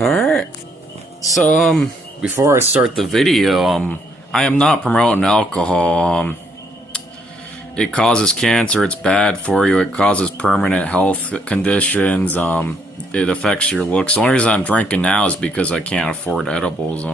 Alright. So, before I start the video, I am not promoting alcohol. It causes cancer, it's bad for you, it causes permanent health conditions, it affects your looks. The only reason I'm drinking now is because I can't afford edibles.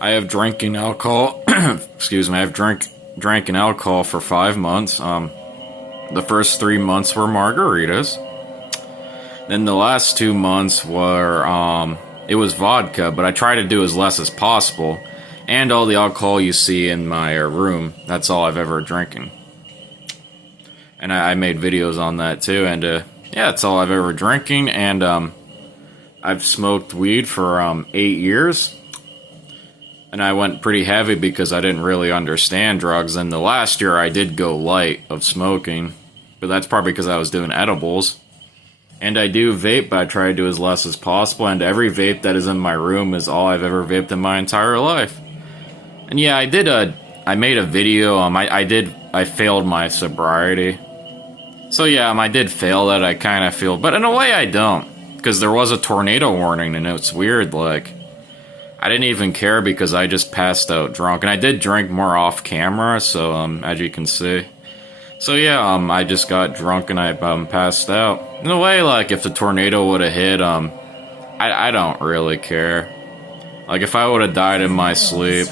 I have drinking alcohol, excuse me, I've drinking alcohol for 5 months. The first 3 months were margaritas. Then the last 2 months were, it was vodka, but I try to do as less as possible. And all the alcohol you see in my room, that's all I've ever drinking. And I made videos on that too, and yeah, that's all I've ever drinking, and I've smoked weed for 8 years. And I went pretty heavy because I didn't really understand drugs, and the last year I did go light of smoking, but that's probably because I was doing edibles. And I do vape, but I try to do as less as possible, and every vape that is in my room is all I've ever vaped in my entire life. And yeah, I made a video, I failed my sobriety. So yeah, I did fail that, I kinda feel, but in a way I don't. Because there was a tornado warning, and it's weird, like, I didn't even care because I just passed out drunk. And I did drink more off camera, so, as you can see. So yeah, I just got drunk and I passed out. In a way, like, if the tornado would've hit, I don't really care. Like, if I would've died in my sleep,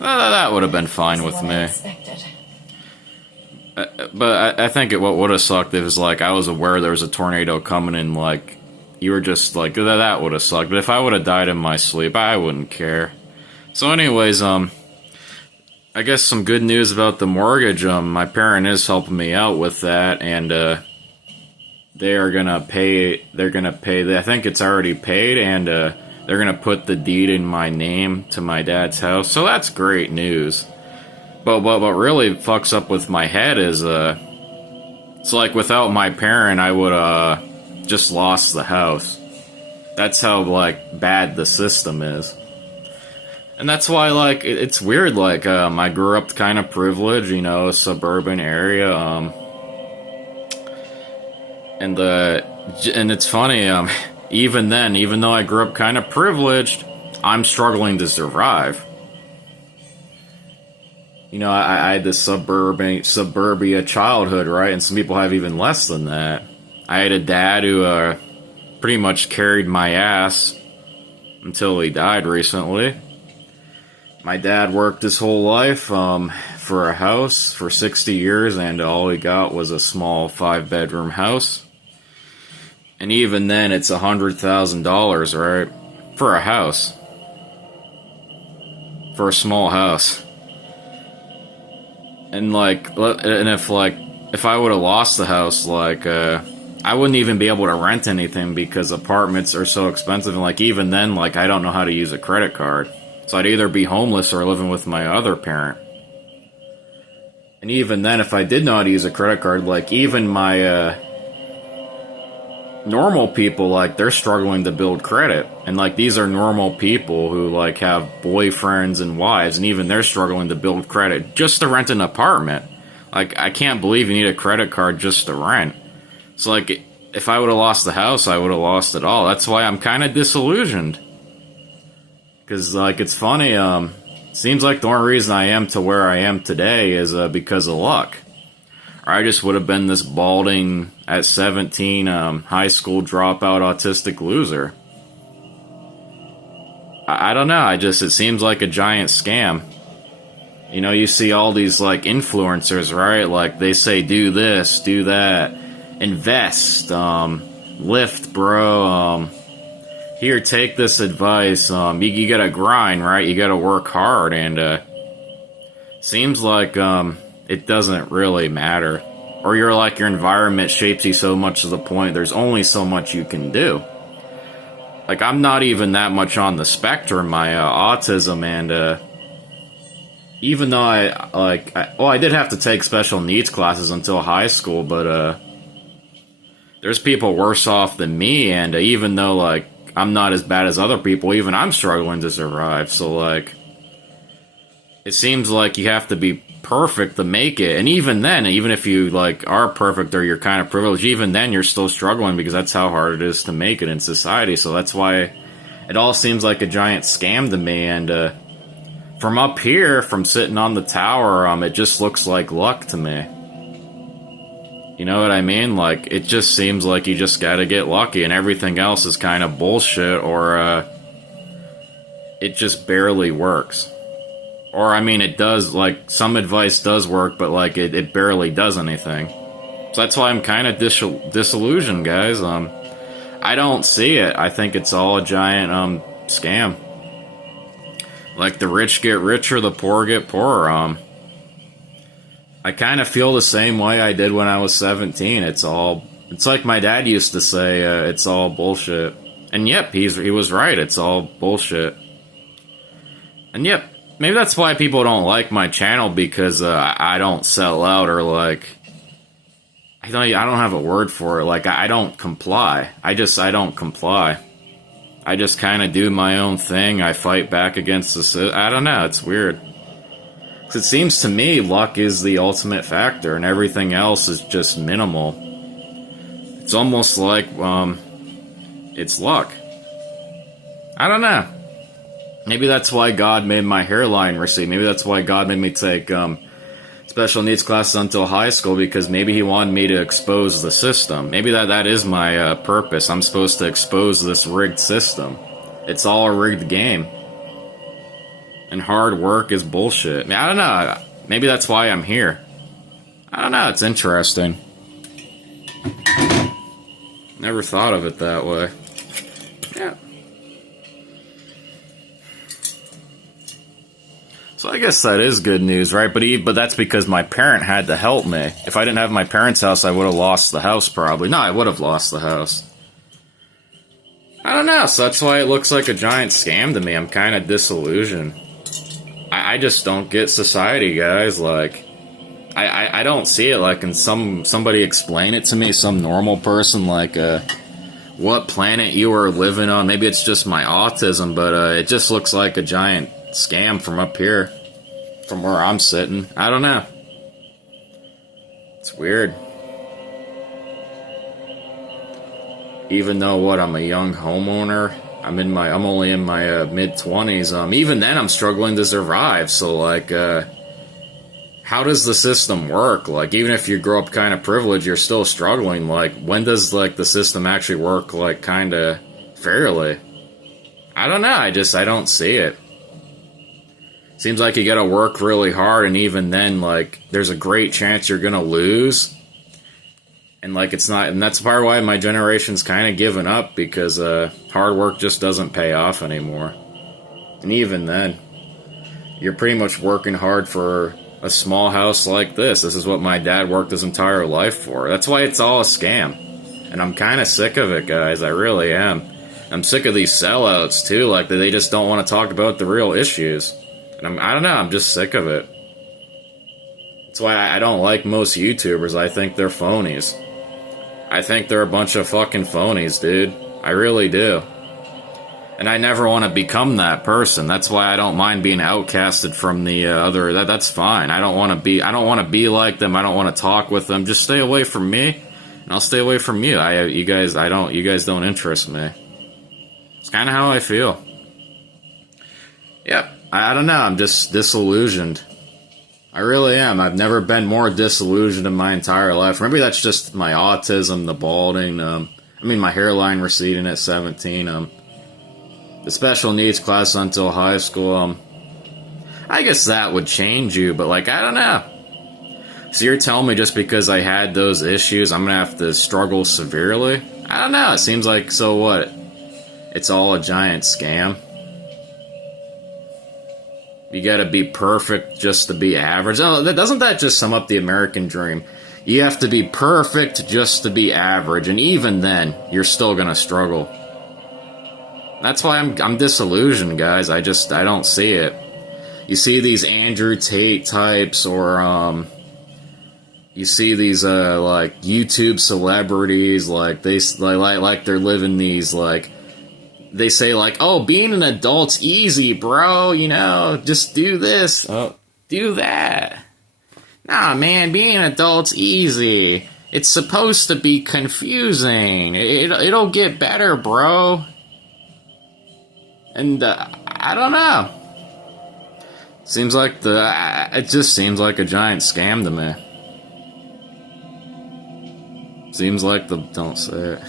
that would've been fine with me. But I think what would've sucked is, like, I was aware there was a tornado coming and, like, you were just, like, that would've sucked. But if I would've died in my sleep, I wouldn't care. So anyways, I guess some good news about the mortgage. My parent is helping me out with that, and they're gonna pay, I think it's already paid, and they're gonna put the deed in my name to my dad's house, so that's great news. But what really fucks up with my head is, it's like without my parent, I would just lost the house. That's how, like, bad the system is. And that's why, like, it's weird, like, I grew up kind of privileged, you know, a suburban area, and it's funny, even then, even though I grew up kind of privileged, I'm struggling to survive. You know, I had this suburbia childhood, right, and some people have even less than that. I had a dad who, pretty much carried my ass until he died recently. My dad worked his whole life for a house for 60 years, and all he got was a small 5-bedroom house. And even then, it's $100,000, right? For a house. For a small house. And, like, if I would have lost the house, like, I wouldn't even be able to rent anything because apartments are so expensive, and, like, even then, like, I don't know how to use a credit card. So I'd either be homeless or living with my other parent. And even then, if I did know how to use a credit card, like, even my, normal people, like, they're struggling to build credit. And, like, these are normal people who, like, have boyfriends and wives, and even they're struggling to build credit just to rent an apartment. Like, I can't believe you need a credit card just to rent. So, like, if I would have lost the house, I would have lost it all. That's why I'm kind of disillusioned. Because, like, it's funny, seems like the only reason I am to where I am today is because of luck. Or I just would have been this balding, at 17, high school dropout autistic loser. I don't know, it seems like a giant scam. You know, you see all these, like, influencers, right? Like, they say, do this, do that, invest, lift, bro, here, take this advice, you gotta grind, right? You gotta work hard, and, seems like, it doesn't really matter. Or you're like, your environment shapes you so much to the point there's only so much you can do. Like, I'm not even that much on the spectrum, my, autism, and, even though I did have to take special needs classes until high school, but, there's people worse off than me, and even though, like, I'm not as bad as other people, even I'm struggling to survive, so, like, it seems like you have to be perfect to make it, and even then, even if you, like, are perfect or you're kind of privileged, even then you're still struggling because that's how hard it is to make it in society, so that's why it all seems like a giant scam to me, and from up here, from sitting on the tower, it just looks like luck to me. You know what I mean? Like, it just seems like you just gotta get lucky, and everything else is kind of bullshit, or it just barely works. Or, I mean, it does, like, some advice does work, but, like, it barely does anything. So that's why I'm kind of disillusioned, guys. I don't see it. I think it's all a giant, scam. Like, the rich get richer, the poor get poorer. I kind of feel the same way I did when I was 17. It's like my dad used to say, it's all bullshit. And yep, he was right, it's all bullshit. And yep, maybe that's why people don't like my channel, because I don't sell out, or like, I don't have a word for it. Like, I don't comply. I don't comply. I just kind of do my own thing. I fight back against the I don't know, it's weird. 'Cause it seems to me luck is the ultimate factor, and everything else is just minimal. It's almost like, it's luck. I don't know. Maybe that's why God made my hairline recede. Maybe that's why God made me take special needs classes until high school, because maybe he wanted me to expose the system. Maybe that is my purpose. I'm supposed to expose this rigged system. It's all a rigged game. And hard work is bullshit. I mean, I don't know. Maybe that's why I'm here. I don't know. It's interesting. Never thought of it that way. Yeah. So I guess that is good news, right? But that's because my parent had to help me. If I didn't have my parents' house, I would have lost the house probably. No, I would have lost the house. I don't know, so that's why it looks like a giant scam to me. I'm kind of disillusioned. I just don't get society, guys. Like, I don't see it. Like, can somebody explain it to me? Some normal person, like, what planet you are living on? Maybe it's just my autism, but it just looks like a giant scam from up here, from where I'm sitting. I don't know. It's weird. Even though I'm a young homeowner, I'm only in my mid-20s. Even then, I'm struggling to survive. So, like, how does the system work? Like, even if you grow up kind of privileged, you're still struggling. Like, when does, like, the system actually work, like, kind of fairly? I don't know. I don't see it. Seems like you gotta work really hard, and even then, like, there's a great chance you're gonna lose. And, like, it's not, and that's part of why my generation's kind of given up, because hard work just doesn't pay off anymore. And even then, you're pretty much working hard for a small house like this. This is what my dad worked his entire life for. That's why it's all a scam. And I'm kind of sick of it, guys. I really am. I'm sick of these sellouts, too. Like, they just don't want to talk about the real issues. And I don't know, I'm just sick of it. That's why I don't like most YouTubers. I think they're phonies. I think they're a bunch of fucking phonies, dude. I really do. And I never want to become that person. That's why I don't mind being outcasted from the other. That's fine. I don't want to be like them. I don't want to talk with them. Just stay away from me, and I'll stay away from you. You guys don't interest me. It's kind of how I feel. Yep. I don't know, I'm just disillusioned. I really am. I've never been more disillusioned in my entire life. Maybe that's just my autism, the balding, my hairline receding at 17, the special needs class until high school, I guess that would change you, but, like, I don't know. So you're telling me just because I had those issues, I'm gonna have to struggle severely? I don't know, it seems like, so what? It's all a giant scam? You gotta be perfect just to be average. Oh, doesn't that just sum up the American dream? You have to be perfect just to be average, and even then, you're still gonna struggle. That's why I'm disillusioned, guys. I don't see it. You see these Andrew Tate types, or you see these like YouTube celebrities, like they're living these, like, they say, like, oh, being an adult's easy, bro, you know, just do this, do that. Nah, man, being an adult's easy. It's supposed to be confusing. It'll get better, bro. And I don't know. Seems like it just seems like a giant scam to me. Seems like don't say it.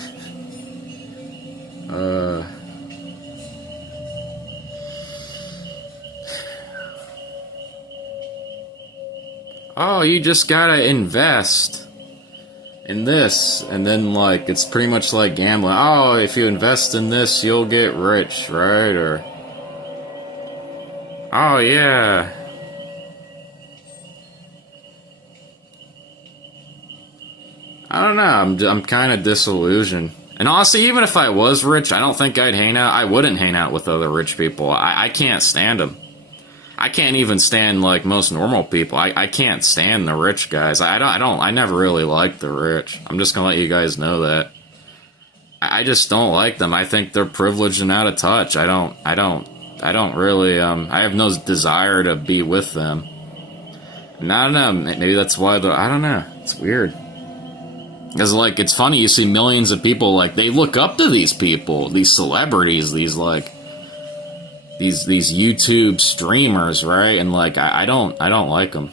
Oh, you just gotta invest in this, and then like it's pretty much like gambling. Oh, if you invest in this, you'll get rich, right? Or oh yeah. I don't know. I'm kind of disillusioned. And honestly, even if I was rich, I don't think I'd hang out. I wouldn't hang out with other rich people. I can't stand them. I can't even stand like most normal people. I can't stand the rich guys. I never really liked the rich. I'm just gonna let you guys know that. I just don't like them. I think they're privileged and out of touch. I don't really I have no desire to be with them. And I don't know, maybe that's why I don't know. It's weird. Because, like, it's funny, you see millions of people, like, they look up to these people, these celebrities, these, like, these YouTube streamers, right? And, like, I don't like them.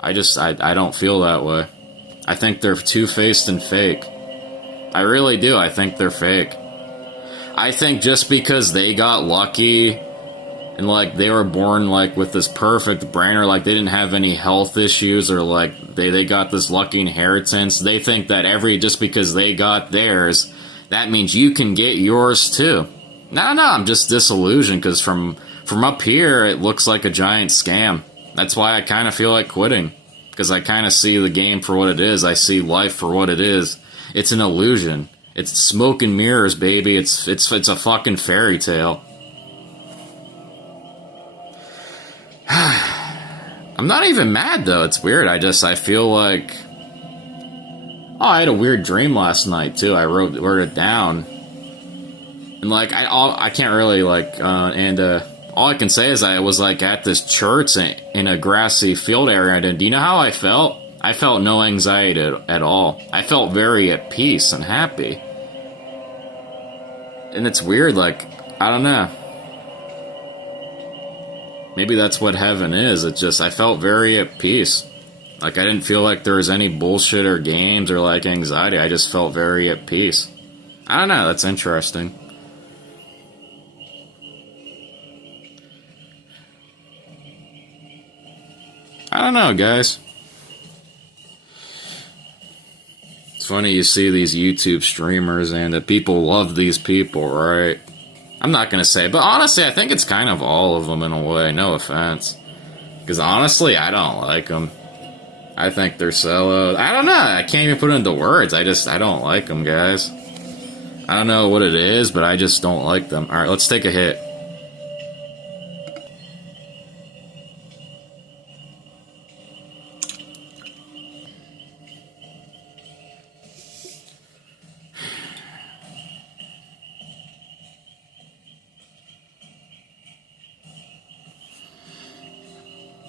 I don't feel that way. I think they're two-faced and fake. I really do. I think they're fake. I think just because they got lucky and, like, they were born, like, with this perfect brain, or, like, they didn't have any health issues, or, like, they got this lucky inheritance, they think that just because they got theirs, that means you can get yours, too. No, I'm just disillusioned, because from up here, it looks like a giant scam. That's why I kind of feel like quitting, because I kind of see the game for what it is. I see life for what it is. It's an illusion. It's smoke and mirrors, baby. It's a fucking fairy tale. I'm not even mad though. It's weird. I feel like, oh, I had a weird dream last night too. I wrote it down, and like I can't really like all I can say is I was like at this church in a grassy field area. And do you know how I felt? I felt no anxiety at all. I felt very at peace and happy. And it's weird. Like, I don't know. Maybe that's what heaven is. It's just, I felt very at peace. Like, I didn't feel like there was any bullshit or games or, like, anxiety. I just felt very at peace. I don't know, that's interesting. I don't know, guys. It's funny you see these YouTube streamers and that people love these people, right? I'm not gonna say, but honestly, I think it's kind of all of them in a way, no offense. Because honestly, I don't like them. I think they're sellouts. I don't know, I can't even put it into words. I don't like them, guys. I don't know what it is, but I just don't like them. Alright, let's take a hit.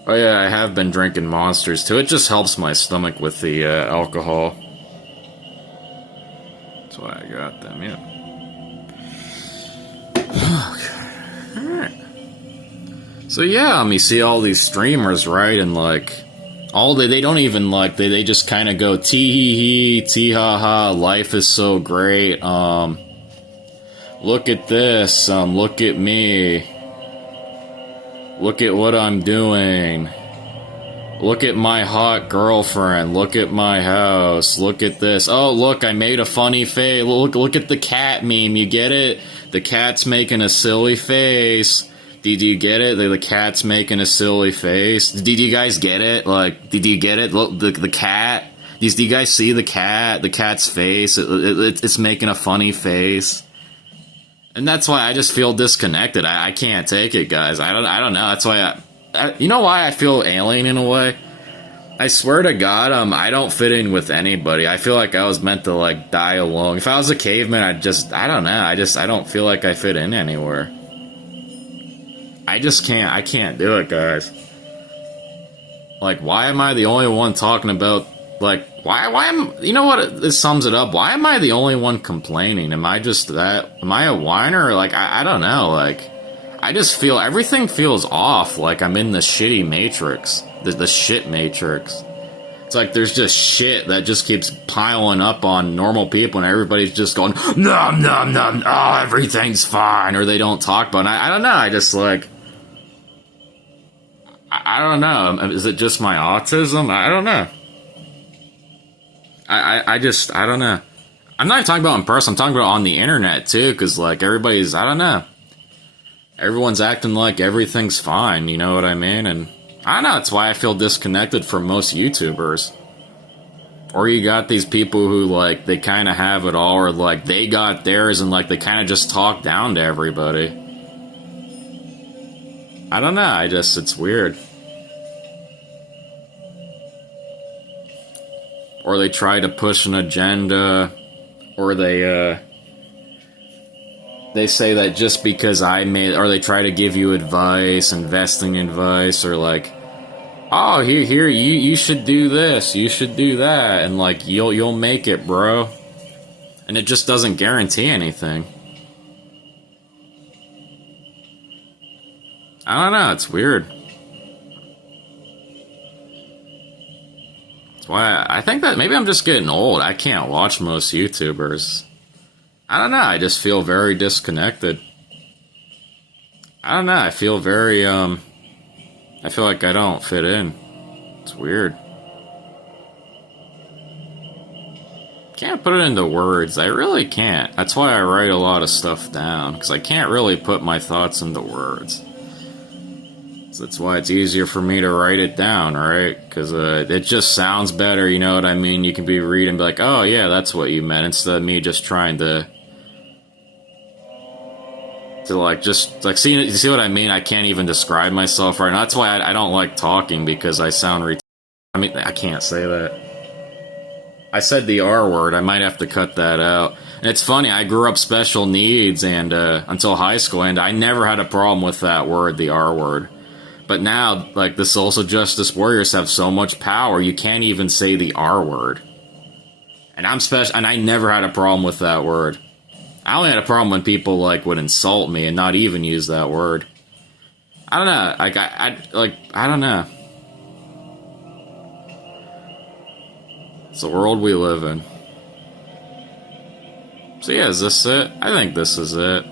Oh yeah, I have been drinking Monsters too. It just helps my stomach with the alcohol. That's why I got them, yeah. Alright. So yeah, you see all these streamers, right? And like, they don't even like, they just kind of go tee hee hee, tee ha ha, life is so great. Look at this, look at me. Look at what I'm doing. Look at my hot girlfriend. Look at my house. Look at this. Oh, look, I made a funny face. Look at the cat meme. You get it? The cat's making a silly face. Did you get it? The cat's making a silly face. Did you guys get it? Like, did you get it? Look, the cat. Do you guys see the cat? The cat's face. It's making a funny face. And that's why I just feel disconnected. I can't take it, guys. I don't know. That's why you know why I feel alien in a way? I swear to God, I don't fit in with anybody. I feel like I was meant to, like, die alone. If I was a caveman, I don't know. I don't feel like I fit in anywhere. I can't do it, guys. Like, why am I the only one talking about Like, why am, you know what, this sums it up. Why am I the only one complaining? Am I just that, am I a whiner? Like, I don't know, like, I just feel, everything feels off, like I'm in the shitty matrix, the shit matrix. It's like there's just shit that just keeps piling up on normal people and everybody's just going, nom, nom, nom, oh, everything's fine, or they don't talk about it. I don't know, I just like, I don't know, is it just my autism? I don't know. I just, I don't know. I'm not even talking about in person, I'm talking about on the internet too, because like everybody's, I don't know. Everyone's acting like everything's fine, you know what I mean? And I don't know, it's why I feel disconnected from most YouTubers. Or you got these people who like, they kind of have it all, or like they got theirs and like they kind of just talk down to everybody. I don't know, it's weird. Or they try to push an agenda, or they say that just because I made, or they try to give you advice, investing advice, or like, oh, here, you should do this, you should do that, and like, you'll make it, bro. And it just doesn't guarantee anything. I don't know, it's weird. That's why I think that maybe I'm just getting old. I can't watch most YouTubers. I don't know, I just feel very disconnected. I don't know, I feel very, I feel like I don't fit in. It's weird. Can't put it into words, I really can't. That's why I write a lot of stuff down, because I can't really put my thoughts into words. So that's why it's easier for me to write it down, right? Because it just sounds better, you know what I mean? You can be reading and be like, oh yeah, that's what you meant, instead of me just trying to like, just, like, you see what I mean? I can't even describe myself right now. That's why I don't like talking, because I sound I mean, I can't say that. I said the R word, I might have to cut that out. And it's funny, I grew up special needs and until high school, and I never had a problem with that word, the R word. But now, like, the social justice warriors have so much power, you can't even say the R word. And I'm special, and I never had a problem with that word. I only had a problem when people, like, would insult me and not even use that word. I don't know, like, I don't know. It's the world we live in. So yeah, is this it? I think this is it.